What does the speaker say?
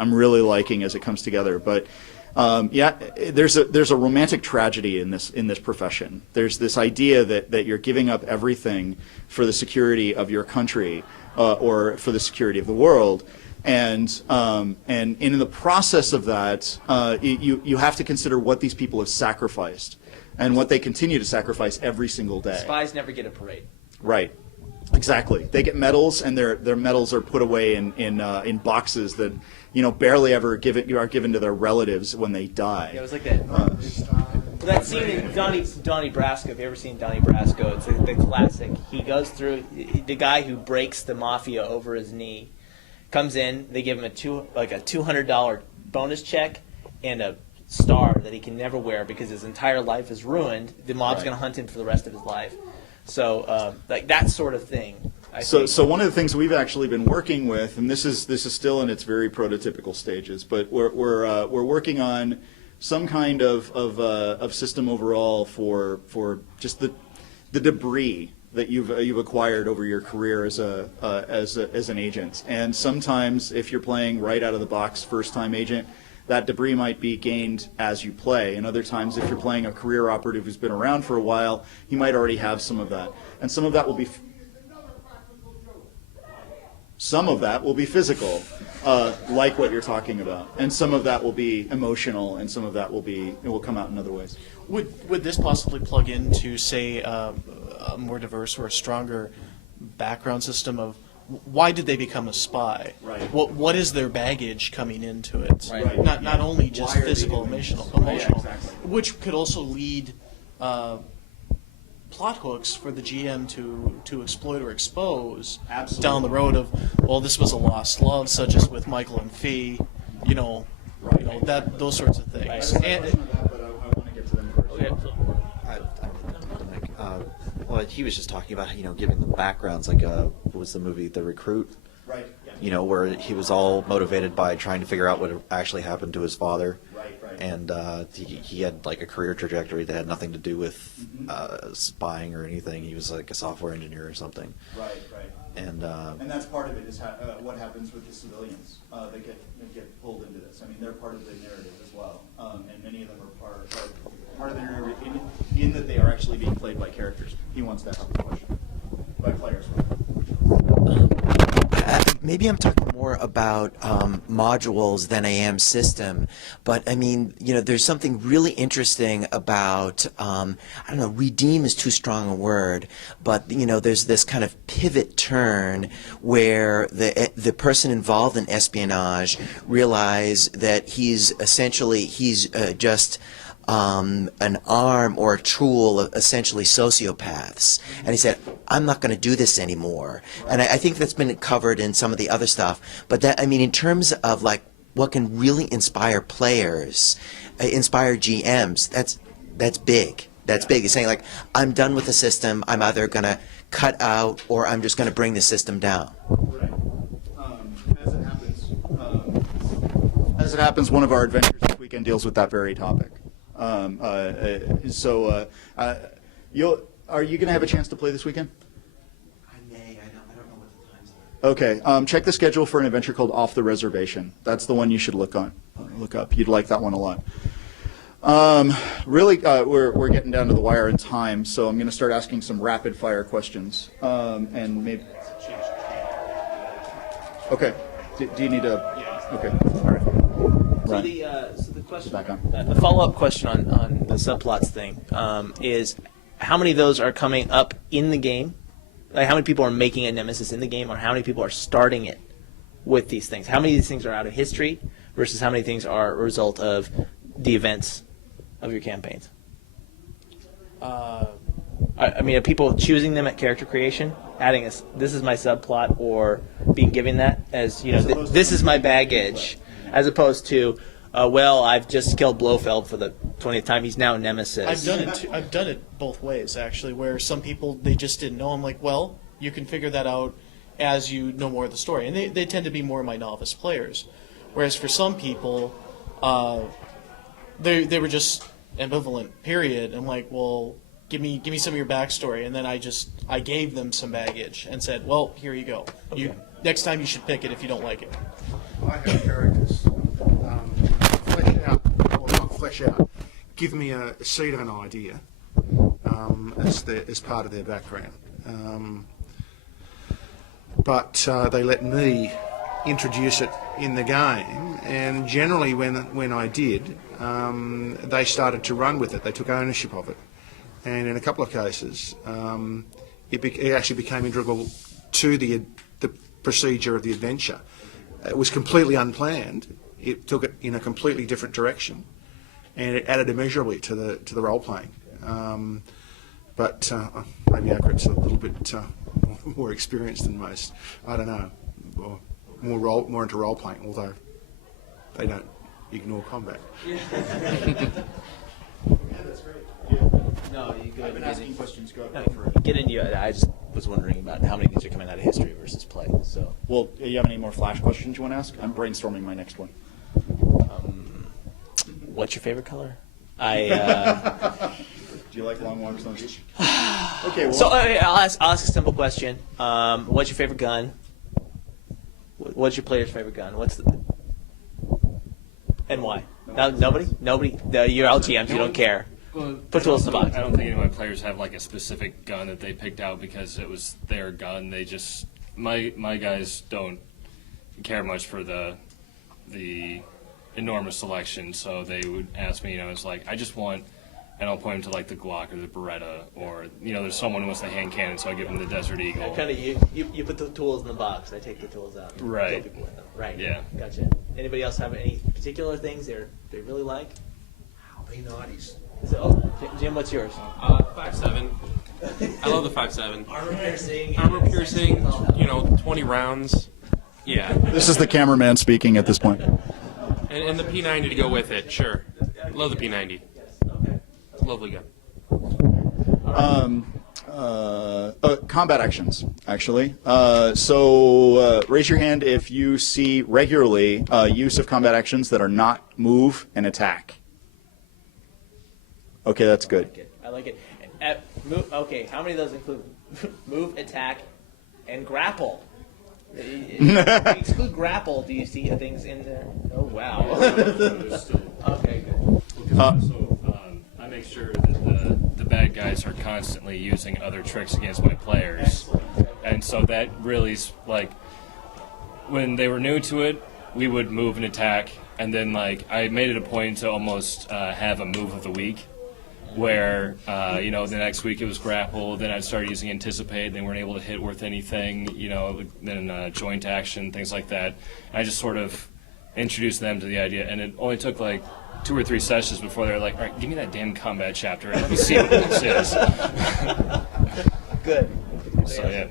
I'm really liking as it comes together. But yeah, there's a romantic tragedy in this profession. There's this idea that you're giving up everything for the security of your country or for the security of the world. And in the process of that, you have to consider what these people have sacrificed and what they continue to sacrifice every single day. Spies never get a parade. Right. Exactly. They get medals, and their medals are put away in boxes that barely ever are given to their relatives when they die. Yeah, it was like that. That scene in Donnie Brasco. Have you ever seen Donnie Brasco? It's the classic. He goes through the guy who breaks the mafia over his knee. Comes in, they give him a $200 bonus check and a star that he can never wear because his entire life is ruined. The mob's going to hunt him for the rest of his life. So like that sort of thing. So one of the things we've actually been working with, and this is still in its very prototypical stages, but we're working on some kind of system overall for just the debris that you've acquired over your career as an agent. And sometimes if you're playing right out of the box first time agent, that debris might be gained as you play. And other times if you're playing a career operative who's been around for a while, he might already have some of that. And some of that will be physical, like what you're talking about. And some of that will be emotional, and some of that will come out in other ways. Would this possibly plug into, say, a more diverse or a stronger background system of why did they become a spy? Right. What is their baggage coming into it? Right. Not only just physical, emotional, Yeah, exactly. which could also lead plot hooks for the GM to exploit or expose. Absolutely. Down the road of, well, this was a lost love, such as with Michael and Fee, those sorts of things. Right. And, But I want to get to them first. Okay. Well, he was just talking about, giving them backgrounds, like, what was the movie, The Recruit? Right. Yeah. Where he was all motivated by trying to figure out what actually happened to his father. Right. And he had, like, a career trajectory that had nothing to do with spying or anything. He was, like, a software engineer or something. Right. And And that's part of it is what happens with the civilians. They get pulled into this. I mean, they're part of the narrative as well, and many of them are part of the narrative in that they are actually being played by characters. He wants that other question by players. Maybe I'm talking more about modules than I am system, but I mean, there's something really interesting about, I don't know, redeem is too strong a word, but there's this kind of pivot turn where the person involved in espionage realize that he's just an arm or a tool of essentially sociopaths. And he said, I'm not going to do this anymore. And I think that's been covered in some of the other stuff. But in terms of like what can really inspire players, inspire GMs, that's big. That's big. It's saying like, I'm done with the system. I'm either going to cut out or I'm just going to bring the system down. Right. As it happens, one of our adventures this weekend deals with that very topic. Are you going to have a chance to play this weekend? I may. I don't know what the times are. Okay. Check the schedule for an adventure called Off the Reservation. That's the one you should look up. You'd like that one a lot. Really, we're getting down to the wire in time, so I'm going to start asking some rapid fire questions. And maybe. Okay. Do you need a? Okay. All right. So the question, Back on. the follow-up question on the subplots thing is, how many of those are coming up in the game? Like, how many people are making a nemesis in the game, or how many people are starting it with these things? How many of these things are out of history versus how many things are a result of the events of your campaigns? I mean, are people choosing them at character creation, adding this is my subplot, or being given that as, this is my baggage, as opposed to, I've just killed Blofeld for the 20th time. He's now Nemesis. I've done it both ways, actually, where some people, they just didn't know. I'm like, well, you can figure that out as you know more of the story. And they tend to be more my novice players. Whereas for some people, they were just ambivalent, period. I'm like, well, give me some of your backstory. And then I gave them some baggage and said, well, here you go. Okay. Next time you should pick it if you don't like it. I have characters out, give me a seed of an idea as part of their background. But they let me introduce it in the game, and generally when I did, they started to run with it. They took ownership of it, and in a couple of cases, it actually became integral to the procedure of the adventure. It was completely unplanned. It took it in a completely different direction, and it added immeasurably to the role playing. But maybe our group's a little bit more experienced than most. I don't know, or more into role playing, although they don't ignore combat. Yeah, that's great. Yeah. No, you go. I've been asking questions. Go No, ahead for it. get into it. I just was wondering about how many of these are coming out of history versus play. So, Well, you have any more flash questions you want to ask? I'm brainstorming my next one. what's your favorite color? I. Do you like long walks on the beach? Okay. Well, So I'll ask a simple question. What's your favorite gun? What's your player's favorite gun? And why? Nobody. You're LGMs. You don't care. Well, Put tools in the box. I don't think any of my players have like a specific gun that they picked out because it was their gun. They just my guys don't care much for the enormous selection, so they would ask me, it's like I just want, and I'll point them to like the Glock or the Beretta, or there's someone who wants the hand cannon, so I give them the Desert Eagle. Kind of you put the tools in the box. I take the tools out. And Right. kill people with them. Right. Yeah. Gotcha. Anybody else have any particular things they really like? So, Jim, what's yours? 5.7. I love the 5.7. Armor piercing. Armor piercing, 20 rounds. Yeah. this is the cameraman speaking at this point. And the P90 to go with it, sure. Love the P90. Lovely gun. Combat actions, actually. So raise your hand if you see regularly use of combat actions that are not move and attack. Okay, that's good. I like it. Okay, how many of those include move, attack, and grapple? If you exclude grapple, do you see things in there? Oh, wow. Okay, good. So I make sure that the bad guys are constantly using other tricks against my players, and so that really is like when they were new to it, we would move and attack, and then like I made it a point to almost have a move of the week. Where the next week it was grapple, then I'd start using anticipate, they weren't able to hit worth anything, then joint action, things like that. I just sort of introduced them to the idea, and it only took like 2 or 3 sessions before they were like, all right, give me that damn combat chapter and let me see what this is. Good. So yeah.